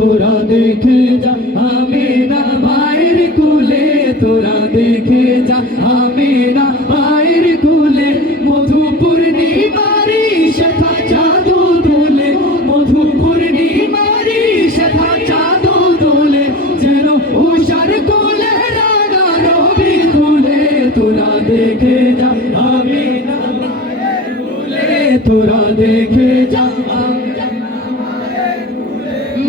তোরা দেখে যা আমিনা মায়ের কোলে, তোরা দেখে যা আমিনা মায়ের কোলে, মধু পূর্ণিমারি শেখা চাঁদো দোলে, মধু পূর্ণিমারি শেখা চাঁদো দোলে, যেন উষার কোলে রাঙা রবি কোলে, তোরা দেখে যা আমিনা মায়ের কোলে, তোরা দেখে যা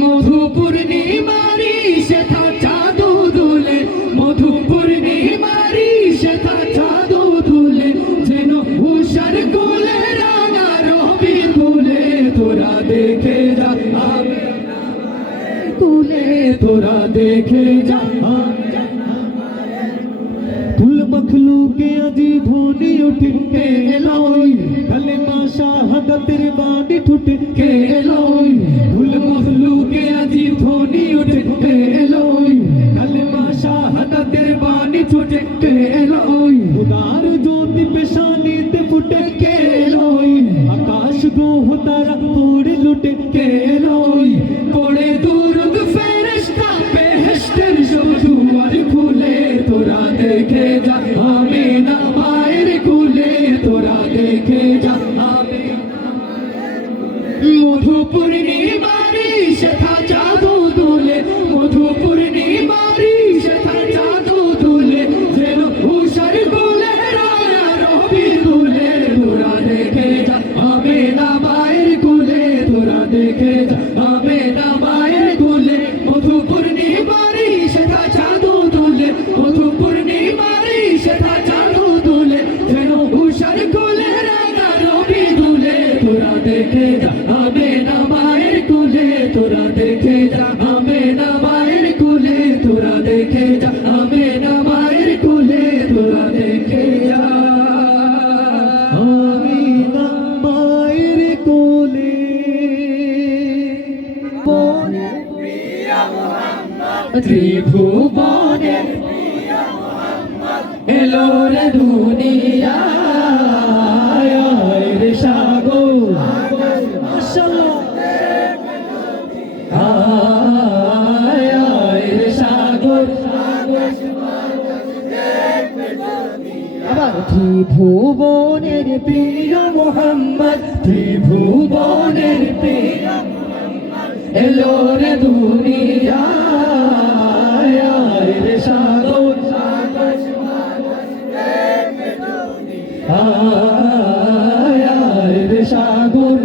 মধু পূর্ণিমারি শেখা চাঁদো দোলে, মধু পূর্ণিমারি শেখা চাঁদো দোলে, যেন উষার কোলে রাঙা রবি কোলে, তোরা দেখে যা আমিনা মায়ের কোলে, তোরা দেখে যা কুল মখলুকে আজি ধ্বনি উঠে কে এলোই, কালেমা শাহাদাতের বাণী ঠুটে কে এলোই, কুল মখলুকে আজি ধ্বনি উঠে কে এলোই, কালেমা শাহাদাতের বাণী ঠুটে কে এলোই, খোদার জ্যোতি পেশানিতে ফুটে কে এলোই, আকাশ গ্রহ তারা পড়ে লুটে কে এলোই, পড়ে দুরুদ ফেরেশতা বেহেশতের সব দুয়ার খুলে, তোরা দেখে যা আমিনা মায়ের কোলে, তোরা দেখে যা আমিনা মায়ের কোলে, মধু পূর্ণিমারি শেখা চাঁদো দোলে, মধু পূর্ণিমারি শেখা চাঁদো দোলে, যেন উষার কোলে রাঙা রবি কোলে, তোরা দেখে যা আমিনা মায়ের কোলে, তোরা দেখে যা আমিনা মায়ের কোলে, মধু পূর্ণিমারি শেখা চাঁদো দোলে, মধু পূর্ণিমারি শেখা চাঁদো দোলে, যেন উষার কোলে রাঙা রবি দোলে, তোরা দেখে যা আমিনা মায়ের কোলে, তোরা দেখে যা আমিনা মায়ের কোলে, তোরা দেখে যা আমিনা মায়ের কোলে, তোরা দেখে যা আমিনা মায়ের কোলে। ত্রিভুবনের এলো রে দুনিয়ায় রে সাগর, মাশাআল্লাহ আয় রে সাগর, আবার ত্রিভুবনের প্রিয় মুহাম্মদ, ত্রিভুবনের প্রিয় এলো রে দুনিয়ায় রে সাগর, আয় রে সাগর,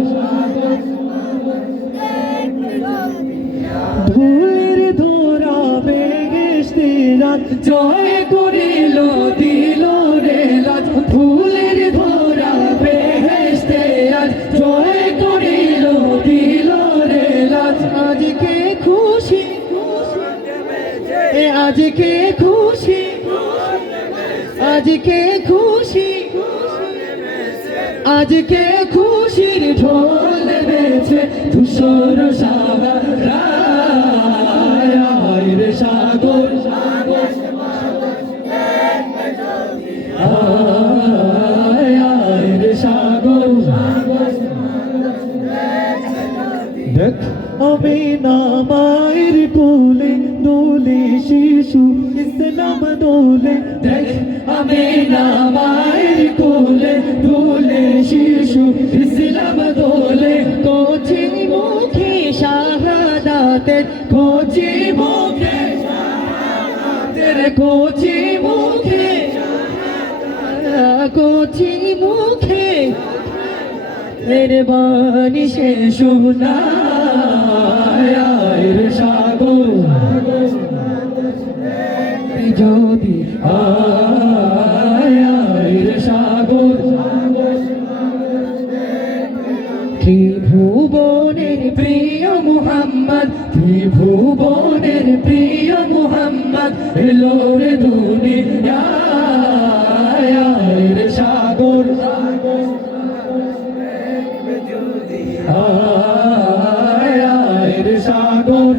ধুয়ের ধরা বেহেশতে রাত জয় করিল দিল রে লাজ, ফুলের ধরা বেহেশতে রাত জয় করিল দিল রে লাজ, আজকে খুশি আজকে খুশি আজকে খুশি আজকে খুশির ঢোল নেমেছে ধূসর সাহারা রে সাগর, রে সাগর, দেখ আমিনা মায়ের কোলে দোলে শিশু ইসলাম দোলে, দেখ আমিনা মায়ের কোলে দোলে শিশু ইসলাম দোলে, কচি মুখে শাহাদাতের, কচি মুখে শাহাদাতের, কচি মুখে কচি মুখে এর বাণী সে শোনায় রে সাগর, যদি আয় রে সাগর, ত্রিভুবনের প্রিয় মুহাম্মদ, ত্রিভুবনের প্রিয় মুহাম্মদ এলো রে দুনিয়ায় রে সাগর, রে সাগর,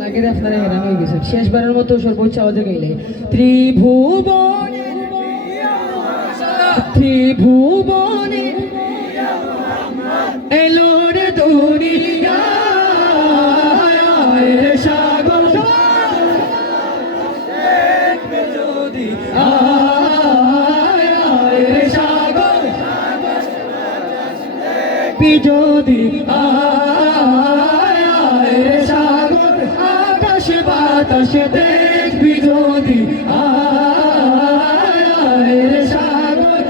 লাগে আপনারা হেরান হয়ে গেছেন, শেষবারের মতো সর্বোচ্চ আওয়াজে গাইলে ত্রিভুবনের ত্রিভুবনের এলো রে দুনিয়া। আয় আয় রে সাগর যদি আয় আয় রে সাগর আকাশ বাতাস দেখবি যদি আয় আয় রে সাগর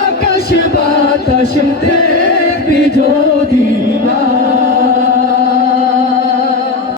আকাশ বাতাস দেখবি যদি